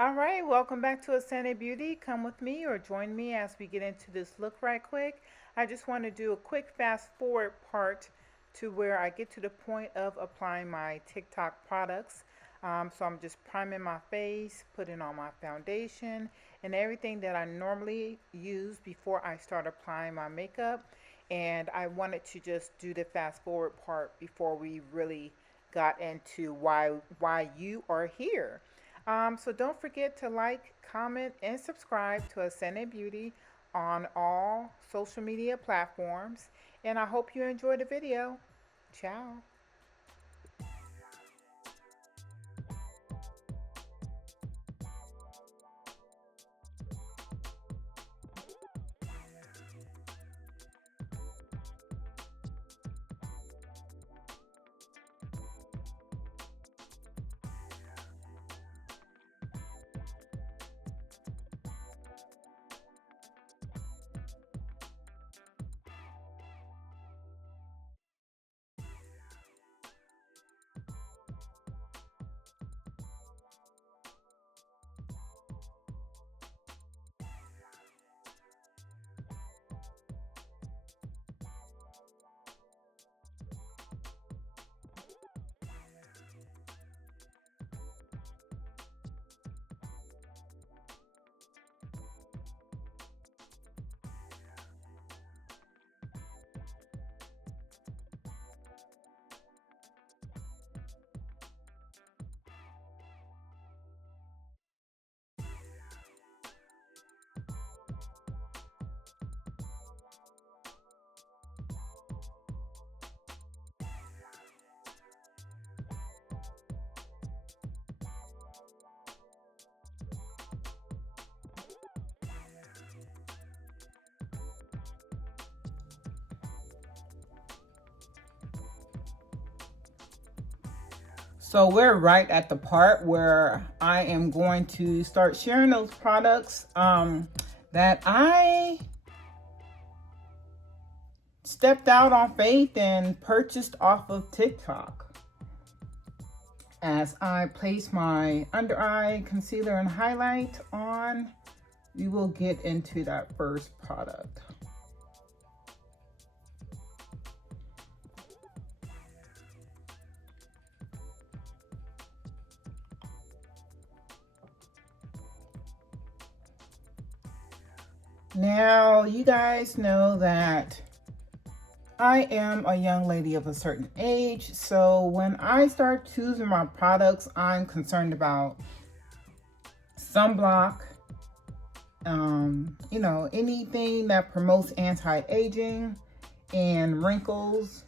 All right, welcome back to Esene Beauty. Come with me or join me as we get into this look right quick. I just want to do a quick fast forward part to where I get to the point of applying my TikTok products. So I'm just priming my face, putting on my foundation, and everything that I normally use before I start applying my makeup. And I wanted to just do the fast forward part before we really got into why you are here. So don't forget to like, comment, and subscribe to Esene Beauty on all social media platforms. And I hope you enjoy the video. Ciao. So we're right at the part where I am going to start sharing those products that I stepped out on faith and purchased off of TikTok. As I place my under eye concealer and highlight on, we will get into that first product. Now, you guys know that I am a young lady of a certain age, so when I start choosing my products, I'm concerned about sunblock, anything that promotes anti-aging and wrinkles.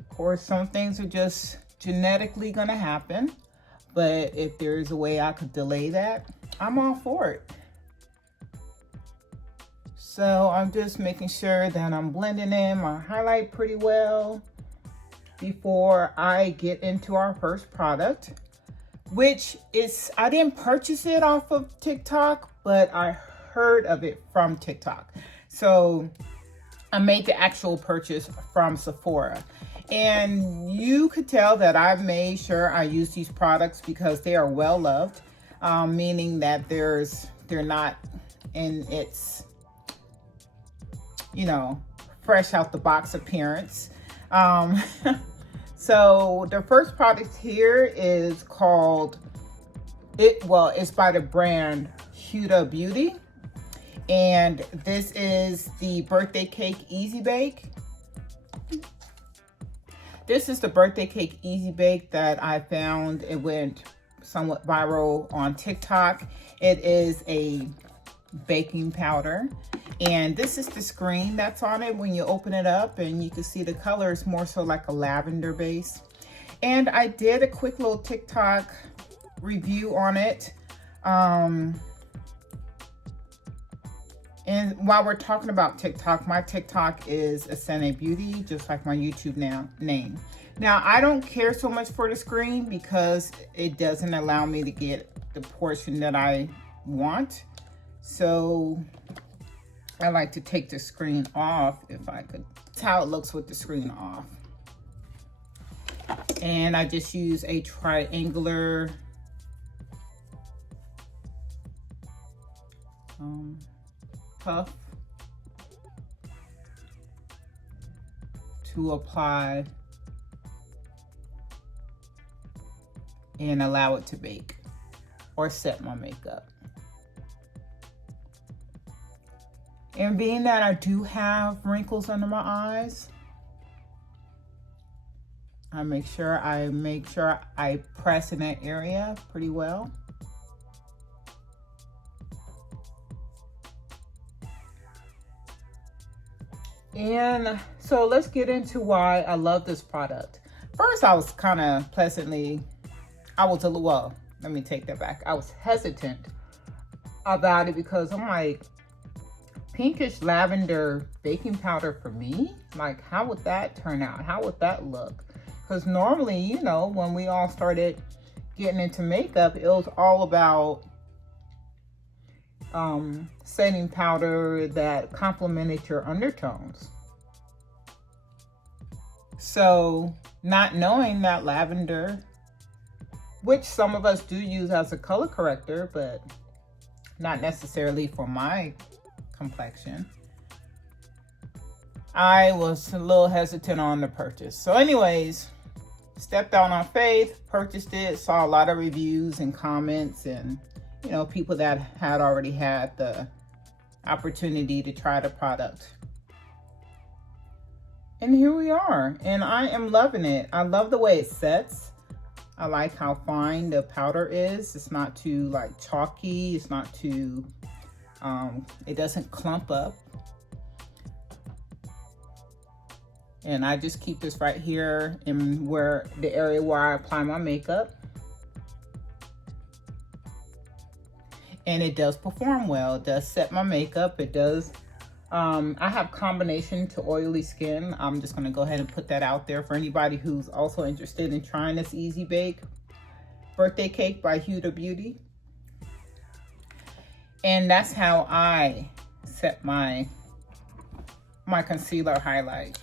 Of course, some things are just genetically gonna happen, but if there's a way I could delay that, I'm all for it. So I'm just making sure that I'm blending in my highlight pretty well before I get into our first product, which is, I didn't purchase it off of TikTok, but I heard of it from TikTok. So I made the actual purchase from Sephora. And you could tell that I made sure I use these products because they are well loved, meaning that they're not in its fresh out the box appearance. So the first product here is it's by the brand Huda Beauty. And this is the birthday cake easy bake. This is the birthday cake easy bake that I found. It went somewhat viral on TikTok. It is a baking powder, and this is the screen that's on it when you open it up, and you can see the color is more so like a lavender base. And I did a quick little TikTok review on it. And while we're talking about TikTok, my TikTok is Esene Beauty, just like my YouTube name. Now, I don't care so much for the screen because it doesn't allow me to get the portion that I want. So I like to take the screen off if I could. That's how it looks with the screen off. And I just use a triangular tough to apply and allow it to bake or set my makeup. And being that I do have wrinkles under my eyes, I make sure I press in that area pretty well. And so let's get into why I love this product. First, I was kind of well, let me take that back. I was hesitant about it because I'm like, pinkish lavender baking powder for me? Like, how would that turn out? How would that look? Because normally, you know, when we all started getting into makeup, it was all about setting powder that complemented your undertones. So not knowing that lavender, which some of us do use as a color corrector, but not necessarily for my complexion, I was a little hesitant on the purchase. So anyways, stepped out on faith, purchased it, saw a lot of reviews and comments and, you know, people that had already had the opportunity to try the product. And here we are, and I am loving it. I love the way it sets. I like how fine the powder is. It's not too like chalky. It's not too, it doesn't clump up. And I just keep this right here in the area where I apply my makeup. And it does perform well. It does set my makeup. It does, I have combination to oily skin. I'm just gonna go ahead and put that out there for anybody who's also interested in trying this Easy Bake Birthday Cake by Huda Beauty. And that's how I set my concealer highlight.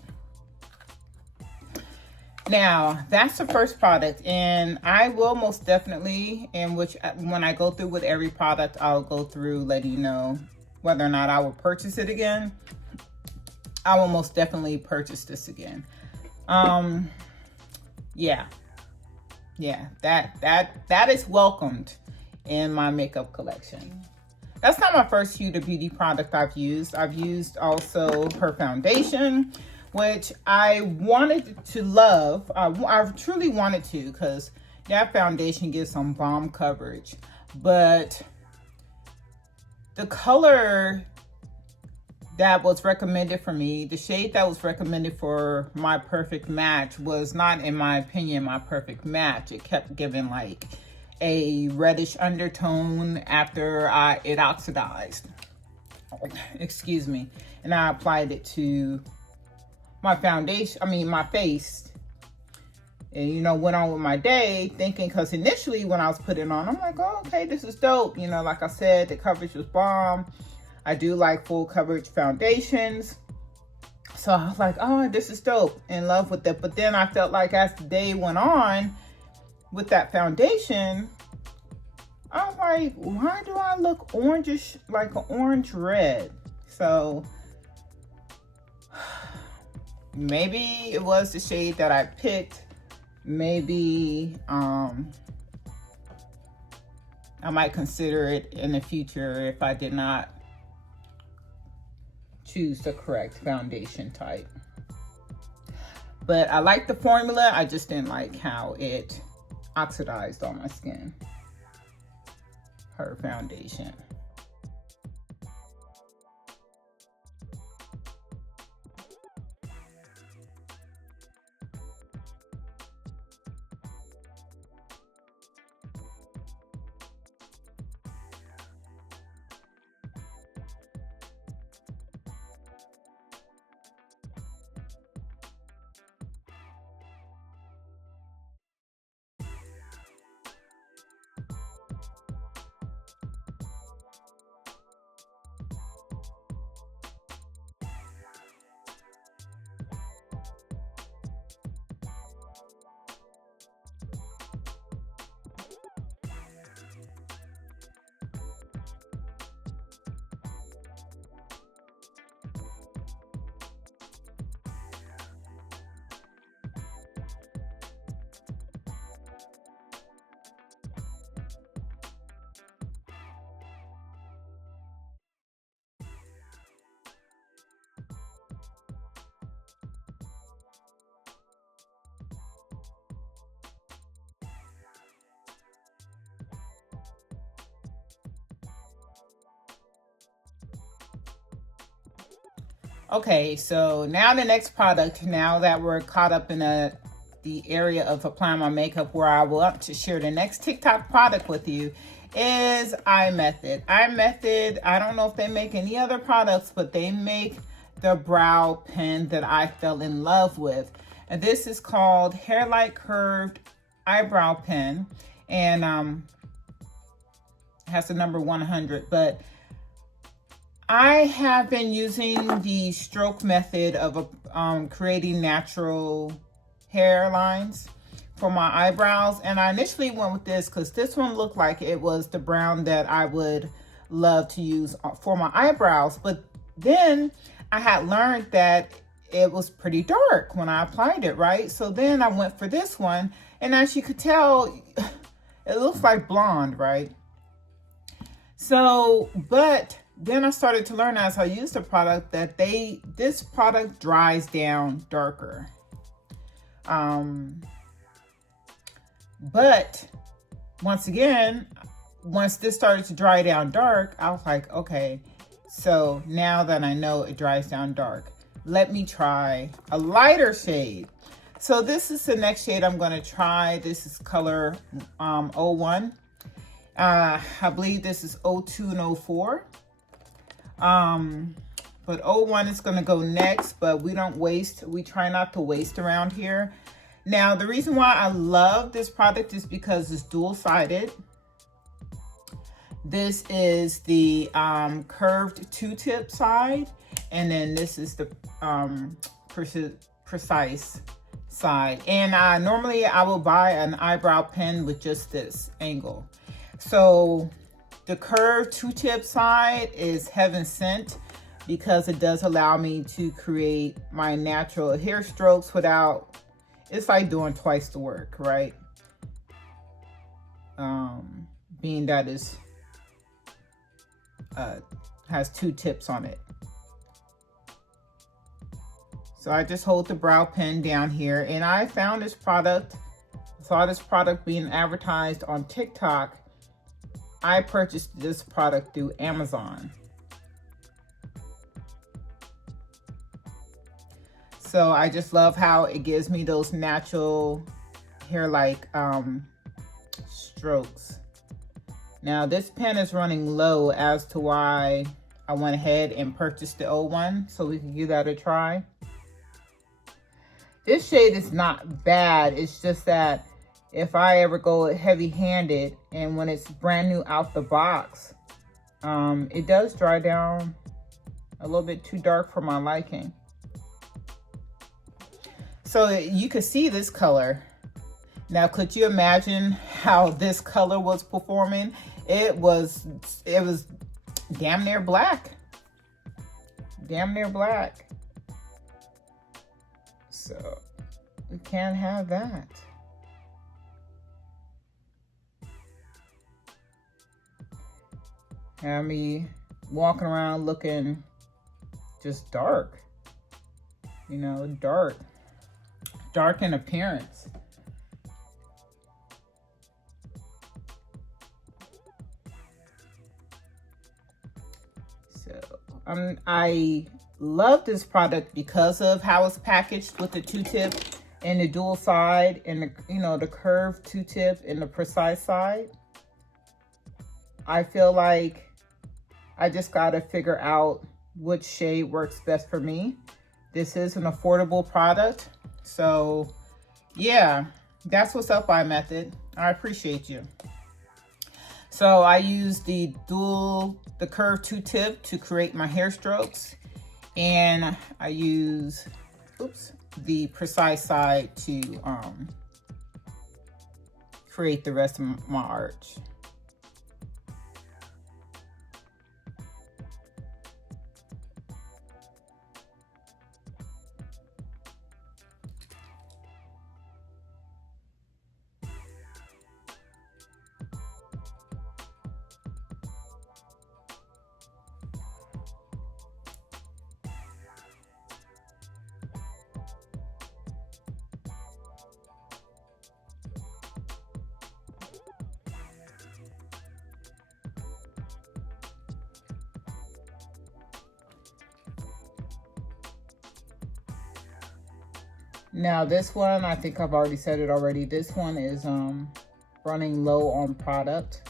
Now, that's the first product, and I will most definitely, when I go through with every product, I'll go through letting you know whether or not I will purchase it again. I will most definitely purchase this again. Yeah, that is welcomed in my makeup collection. That's not my first Huda Beauty product I've used. I've used also her foundation, which I wanted to love. I truly wanted to, because that foundation gives some bomb coverage. But the color that was recommended for me, the shade that was recommended for my perfect match, was not, in my opinion, my perfect match. It kept giving like a reddish undertone after it oxidized. Excuse me. And I applied it to my foundation, my face, and, you know, went on with my day thinking, because initially when I was putting it on, I'm like, oh, okay, this is dope. You know, like I said, the coverage was bomb. I do like full coverage foundations. So I was like, oh, this is dope, in love with it. But then I felt like as the day went on with that foundation, I was like, why do I look orangish, like an orange red? So maybe it was the shade that I picked. Maybe I might consider it in the future if I did not choose the correct foundation type. But I like the formula. I just didn't like how it oxidized on my skin. Her foundation. Okay, so now the next product, now that we're caught up in the area of applying my makeup, where I want to share the next TikTok product with you, is iMethod. iMethod, I don't know if they make any other products, but they make the brow pen that I fell in love with. And this is called Hairlight Curved Eyebrow Pen, and has the number 100, but I have been using the stroke method of creating natural hairlines for my eyebrows. And I initially went with this because this one looked like it was the brown that I would love to use for my eyebrows. But then I had learned that it was pretty dark when I applied it, right? So then I went for this one. And as you could tell, it looks like blonde, right? So, but then I started to learn as I used the product that this product dries down darker. But once again, once this started to dry down dark, I was like, okay, so now that I know it dries down dark, let me try a lighter shade. So this is the next shade I'm going to try. This is color 01. I believe this is 02 and 04. But 01 is going to go next, but we try not to waste around here. Now, the reason why I love this product is because it's dual-sided. This is the curved two-tip side, and then this is the precise side. And normally I will buy an eyebrow pen with just this angle. So the curved two-tip side is heaven sent because it does allow me to create my natural hair strokes without, it's like doing twice the work, right? Being that it has two tips on it. So I just hold the brow pen down here, and I found this product, saw this product being advertised on TikTok. I purchased this product through Amazon. So I just love how it gives me those natural hair-like strokes. Now this pen is running low as to why I went ahead and purchased the old one, so we can give that a try. This shade is not bad. It's just that if I ever go heavy-handed and when it's brand new out the box, it does dry down a little bit too dark for my liking. So you could see this color. Now, could you imagine how this color was performing? It was damn near black. Damn near black. So we can't have that. Have me walking around looking just dark, you know, dark in appearance. So I love this product because of how it's packaged with the two-tip and the dual side and the, you know, the curved two-tip and the precise side. I feel like I just gotta figure out which shade works best for me. This is an affordable product. So yeah, that's what's up, iMethod. I appreciate you. So I use the curved two-tip to create my hair strokes. And I use, the precise side to create the rest of my arch. Now this one, I think I've already said it already. This one is running low on product.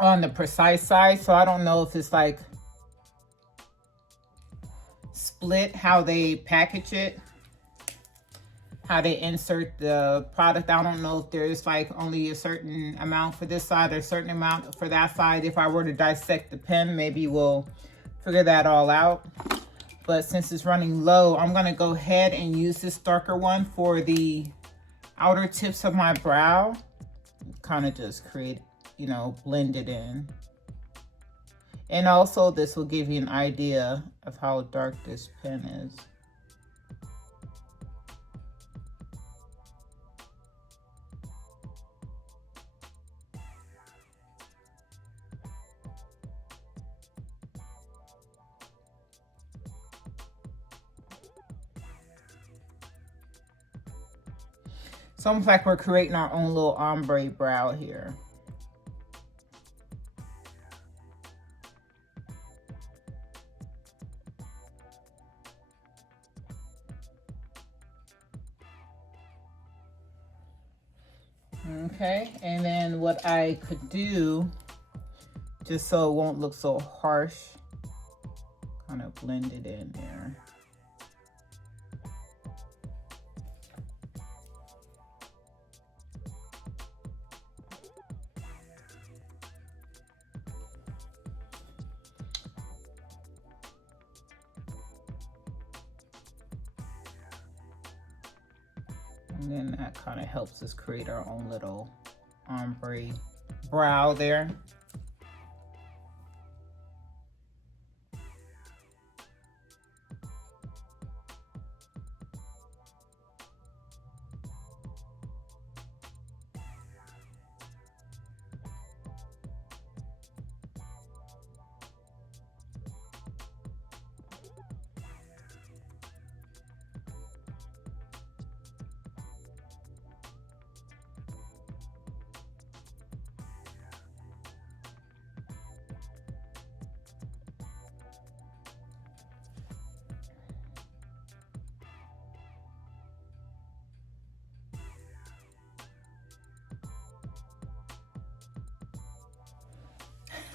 On the precise side, so I don't know if it's like split how they package it, how they insert the product. I don't know if there's like only a certain amount for this side or a certain amount for that side. If I were to dissect the pen, maybe we'll figure that all out. But since it's running low, I'm gonna go ahead and use this darker one for the outer tips of my brow. Kind of just create, you know, blend it in. And also this will give you an idea of how dark this pen is. It's almost like we're creating our own little ombre brow here. Okay, and then what I could do, just so it won't look so harsh, kind of blend it in there. And then that kind of helps us create our own little ombre brow there.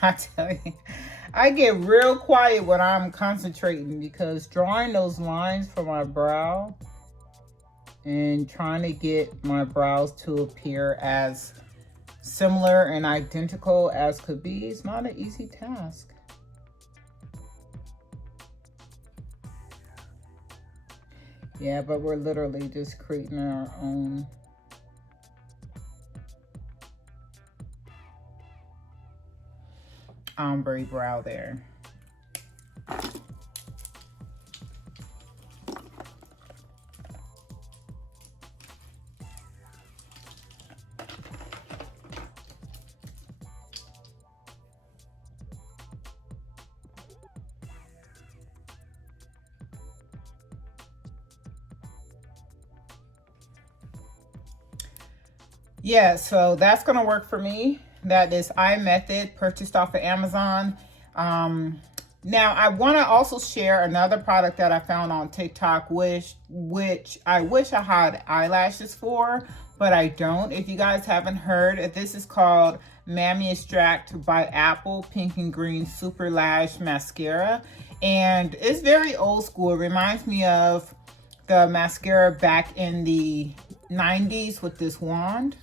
I tell you, I get real quiet when I'm concentrating, because drawing those lines for my brow and trying to get my brows to appear as similar and identical as could be is not an easy task. Yeah, but we're literally just creating our own ombre brow there. Yeah, so that's gonna work for me. That is iMethod, purchased off of Amazon. Now I want to also share another product that I found on TikTok, which I wish I had eyelashes for, but I don't. If you guys haven't heard, this is called Mamey Extract by Apple Pink and Green Super Lash Mascara. And it's very old school. It reminds me of the mascara back in the 90s with this wand.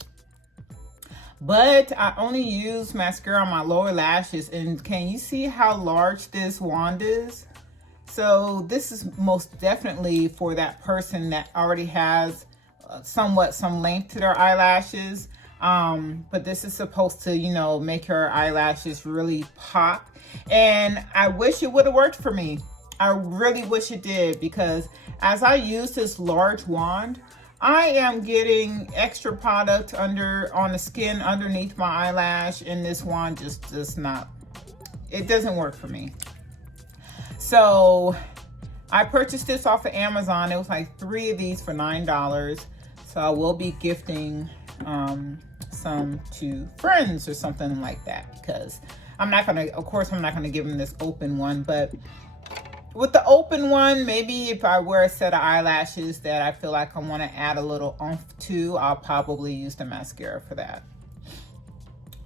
But I only use mascara on my lower lashes, and can you see how large this wand is? So this is most definitely for that person that already has somewhat some length to their eyelashes. But this is supposed to, you know, make her eyelashes really pop. And I wish it would have worked for me. I really wish it did, because as I use this large wand, I am getting extra product on the skin underneath my eyelash, and this wand just does not, it doesn't work for me. So I purchased this off of Amazon. It was like 3 of these for $9. So I will be gifting some to friends or something like that, because I'm not gonna, of course I'm not gonna give them this open one, but with the open one, maybe if I wear a set of eyelashes that I feel like I want to add a little oomph to, I'll probably use the mascara for that.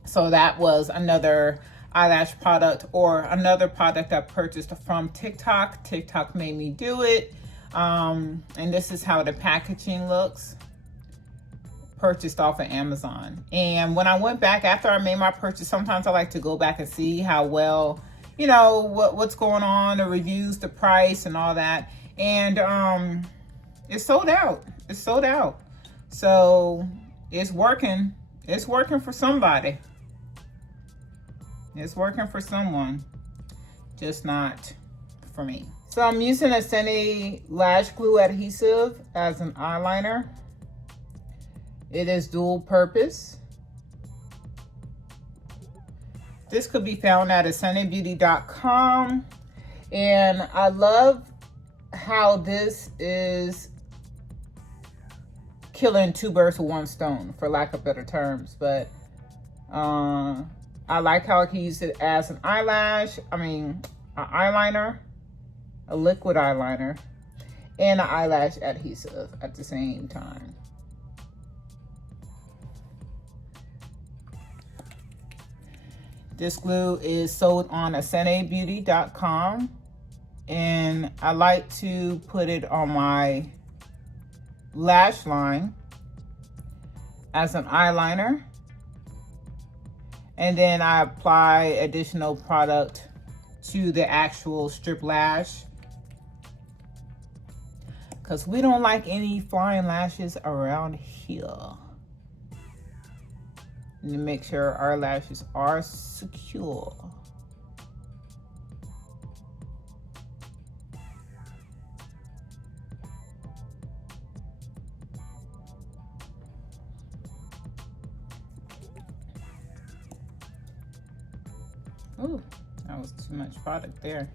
So that was another eyelash product, or another product I purchased from TikTok. TikTok made me do it. And this is how the packaging looks. Purchased off of Amazon. And when I went back after I made my purchase, sometimes I like to go back and see how well, you know, what's going on, the reviews, the price and all that. And it's sold out. It's sold out. So it's working. It's working for somebody. It's working for someone, just not for me. So I'm using Esene Lash Glue Adhesive as an eyeliner. It is dual purpose. This could be found at esenebeauty.com. And I love how this is killing two birds with one stone, for lack of better terms. But I like how I can use it as an an eyeliner, a liquid eyeliner, and an eyelash adhesive at the same time. This glue is sold on esenebeauty.com, and I like to put it on my lash line as an eyeliner, and then I apply additional product to the actual strip lash, because we don't like any flying lashes around here. And to make sure our lashes are secure. Ooh, that was too much product there.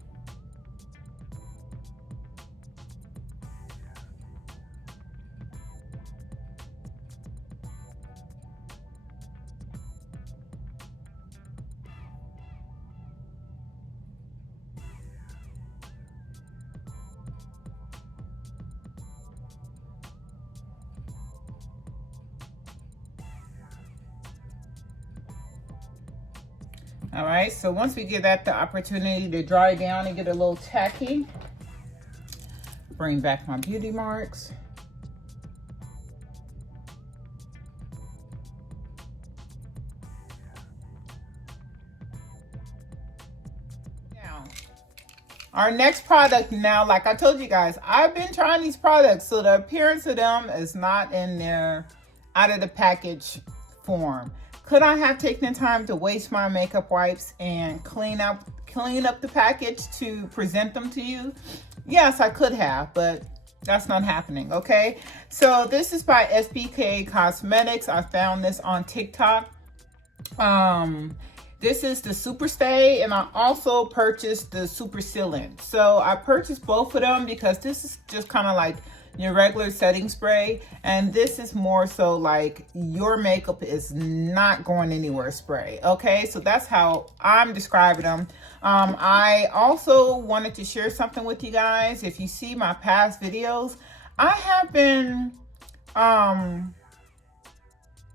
All right, so once we give that the opportunity to dry down and get a little tacky, bring back my beauty marks. Now, our next product now, like I told you guys, I've been trying these products, so the appearance of them is not in their out of the package form. Could I have taken the time to waste my makeup wipes and clean up the package to present them to you? Yes, I could have, but that's not happening, okay? So this is by SBK Cosmetics. I found this on TikTok. This is the Super Stay, and I also purchased the Super Sealant. So I purchased both of them because this is just kind of like your regular setting spray, and this is more so like your makeup is not going anywhere spray. Okay, so that's how I'm describing them. I also wanted to share something with you guys. If you see my past videos, I have been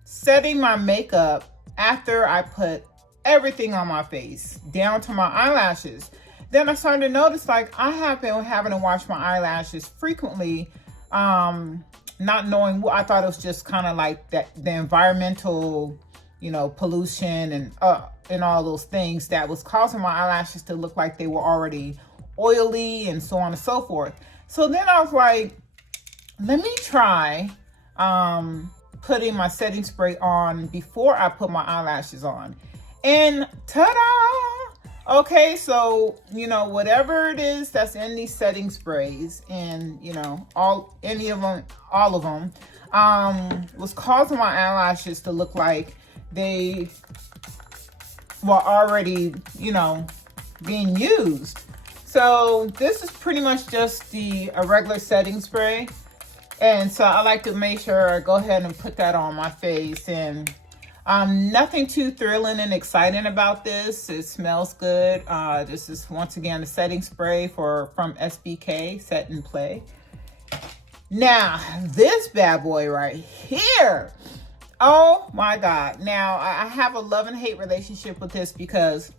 setting my makeup after I put everything on my face down to my eyelashes. Then I started to notice, like, I have been having to wash my eyelashes frequently, not knowing what. I thought it was just kind of like that, the environmental, you know, pollution and all those things that was causing my eyelashes to look like they were already oily and so on and so forth. So then I was like, let me try putting my setting spray on before I put my eyelashes on, and ta-da! Okay, so, you know, whatever it is that's in these setting sprays, and, you know, all of them, was causing my eyelashes to look like they were already, you know, being used. So this is pretty much just a regular setting spray. And so I like to make sure I go ahead and put that on my face. And Nothing too thrilling and exciting about this. It smells good. This is once again a setting spray from SBK, Set and Play. Now, this bad boy right here. Oh my God. Now, I have a love and hate relationship with this because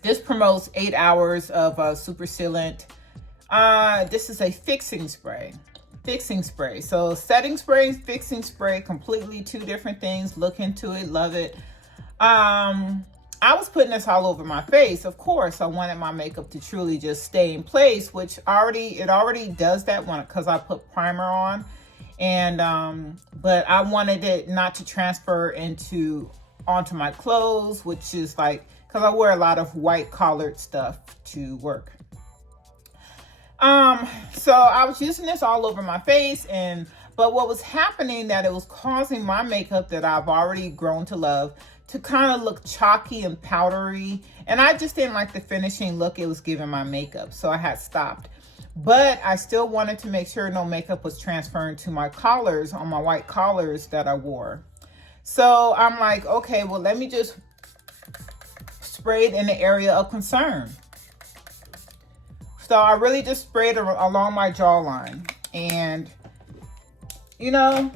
this promotes 8 hours of super sealant. This is a fixing spray. Fixing spray. So setting spray, fixing spray, completely two different things. Look into it, love it. I was putting this all over my face. Of course, I wanted my makeup to truly just stay in place, which it already does that one because I put primer on. And but I wanted it not to transfer onto my clothes, which is like, because I wear a lot of white collared stuff to work. So I was using this all over my face, but what was happening that it was causing my makeup that I've already grown to love to kind of look chalky and powdery, and I just didn't like the finishing look it was giving my makeup, so I had stopped. But I still wanted to make sure no makeup was transferring to my collars, on my white collars that I wore. So I'm like, okay, well, let me just spray it in the area of concern. So I really just sprayed along my jawline. And, you know,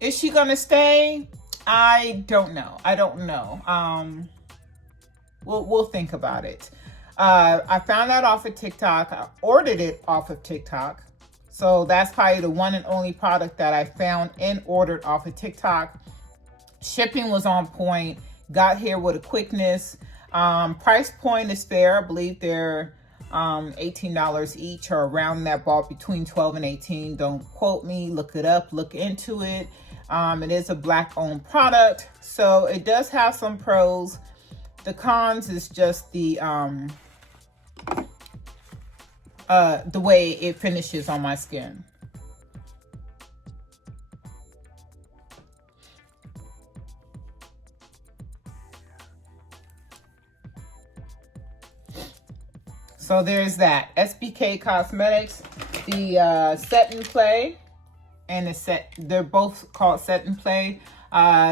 is she gonna stay? I don't know. I don't know. We'll think about it. I found that off of TikTok. I ordered it off of TikTok. So that's probably the one and only product that I found and ordered off of TikTok. Shipping was on point. Got here with a quickness. Price point is fair. I believe they're $18 each, or around that ball, between 12 and 18. Don't quote me. Look it up. Look into it. It is a Black owned product, so it does have some pros. The cons is just the way it finishes on my skin. So there's that. SBK Cosmetics, the Set and Play, and they're both called Set and Play.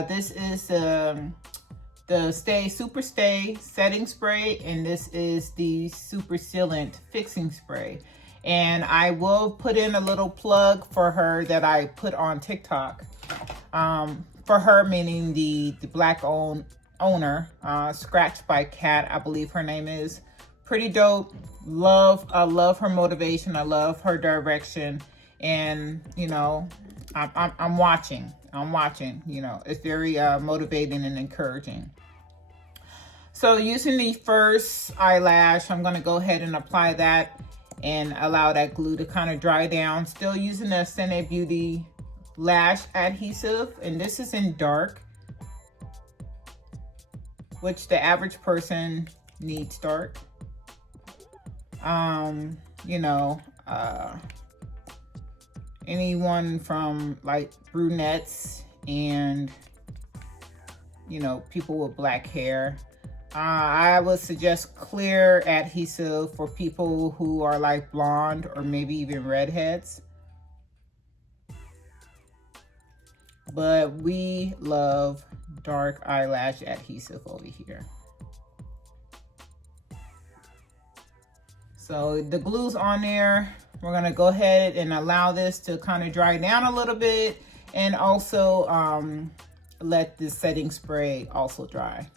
This is the Super Stay Setting Spray, and this is the Super Sealant Fixing Spray. And I will put in a little plug for her that I put on TikTok. For her, meaning the Black owner, Scratched by Cat, I believe her name is. Pretty dope. I love her motivation. I love her direction. And, you know, I'm watching. You know, it's very motivating and encouraging. So using the first eyelash, I'm going to go ahead and apply that and allow that glue to kind of dry down. Still using the Esene Beauty lash adhesive, and this is in dark, which the average person needs dark. You know, anyone from like brunettes and, you know, people with black hair. I would suggest clear adhesive for people who are like blonde or maybe even redheads. But we love dark eyelash adhesive over here. So the glue's on there. We're gonna go ahead and allow this to kind of dry down a little bit, and also let the setting spray also dry.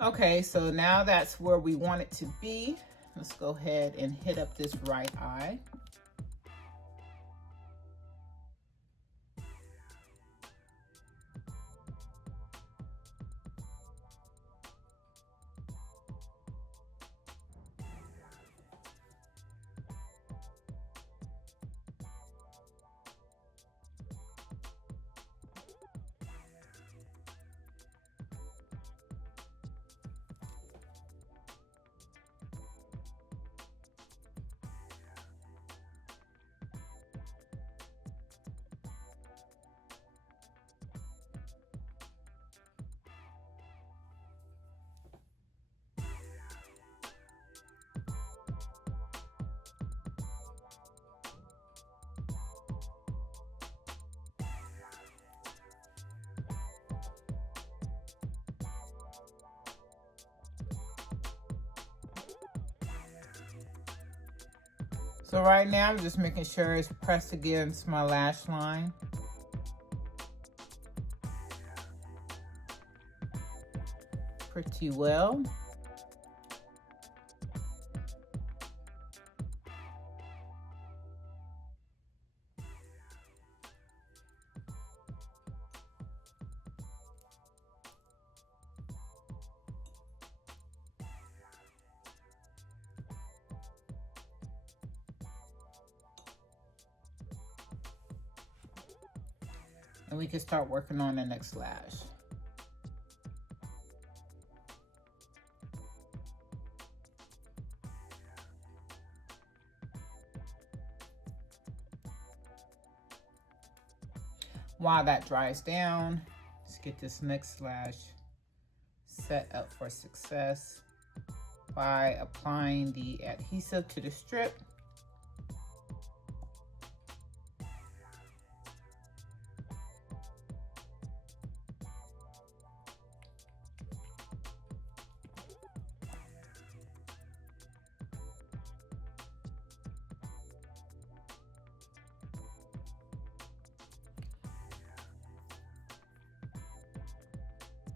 Okay, so now that's where we want it to be. Let's go ahead and hit up this right eye. So right now I'm just making sure it's pressed against my lash line. Pretty well. And we can start working on the next lash. While that dries down, let's get this next lash set up for success by applying the adhesive to the strip.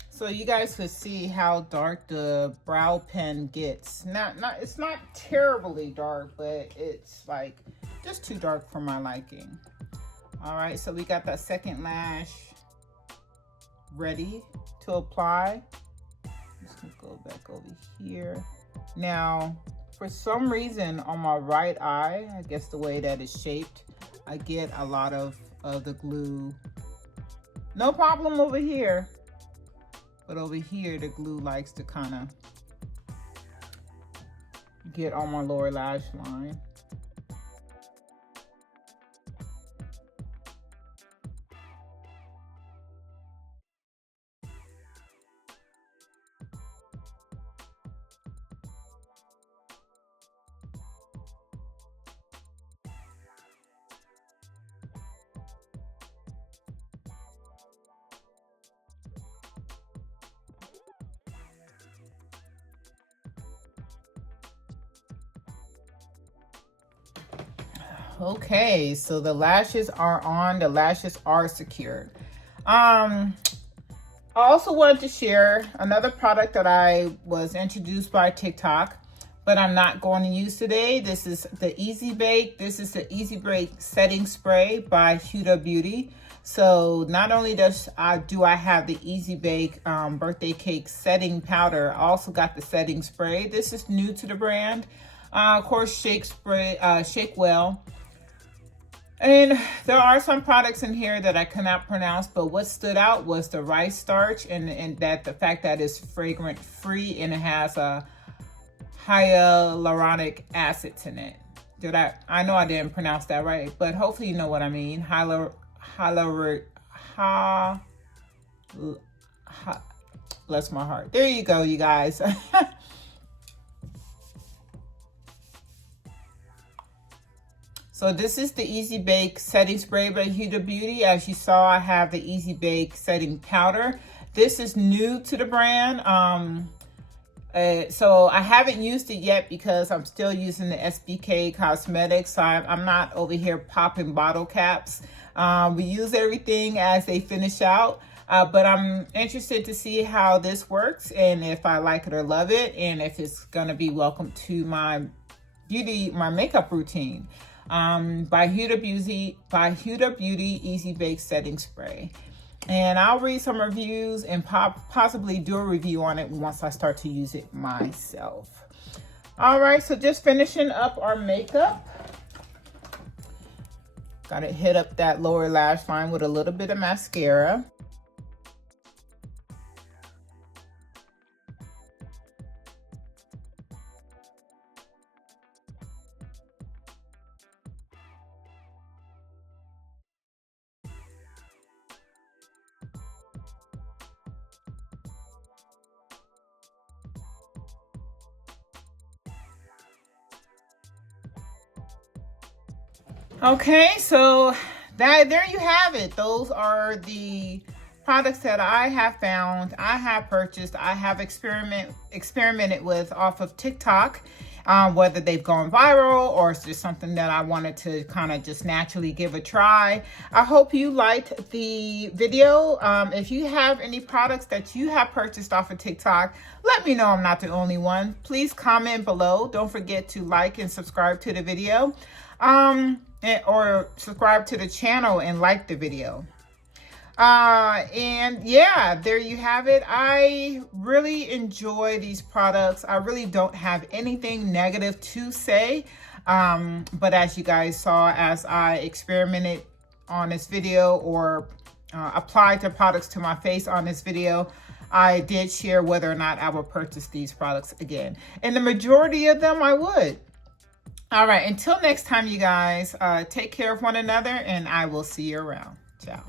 So you guys could see how dark the brow pen gets. It's not terribly dark, but it's like just too dark for my liking. All right, so we got that second lash ready to apply. I'm just gonna go back over here. Now, for some reason on my right eye, I guess the way that it's shaped, I get a lot of the glue. No problem over here. But over here, the glue likes to kind of get on my lower lash line. Okay, so the lashes are on, the lashes are secured. I also wanted to share another product that I was introduced by TikTok, but I'm not going to use today. This is the Easy Bake. This is the Easy Bake Setting Spray by Huda Beauty. So not only do I have the Easy Bake birthday cake setting powder, I also got the setting spray. This is new to the brand. Of course, Shake Well. And there are some products in here that I cannot pronounce, but what stood out was the rice starch and that the fact that it's fragrant free and it has a hyaluronic acids in it. I know I didn't pronounce that right, but hopefully you know what I mean. Bless my heart. There you go, you guys. So this is the Easy Bake Setting Spray by Huda Beauty. As you saw, I have the Easy Bake Setting Powder. This is new to the brand. So I haven't used it yet because I'm still using the SBK Cosmetics. So I'm not over here popping bottle caps. We use everything as they finish out. But I'm interested to see how this works and if I like it or love it and if it's gonna be welcome to my makeup routine. By Huda Beauty Easy Bake Setting Spray. And I'll read some reviews and possibly do a review on it once I start to use it myself. All right, so just finishing up our makeup. Gotta hit up that lower lash line with a little bit of mascara. Okay, so there you have it. Those are the products that I have found, I have purchased, I have experimented with off of TikTok. whether they've gone viral or it's just something that I wanted to kind of just naturally give a try. I hope you liked the video. If you have any products that you have purchased off of TikTok, let me know I'm not the only one. Please comment below. Don't forget to like and subscribe to the video, or subscribe to the channel and like the video. And yeah, there you have it. I really enjoy these products. I really don't have anything negative to say. But as you guys saw, as I experimented on this video or applied the products to my face on this video, I did share whether or not I would purchase these products again. And the majority of them I would. All right, until next time, you guys, take care of one another, and I will see you around. Ciao.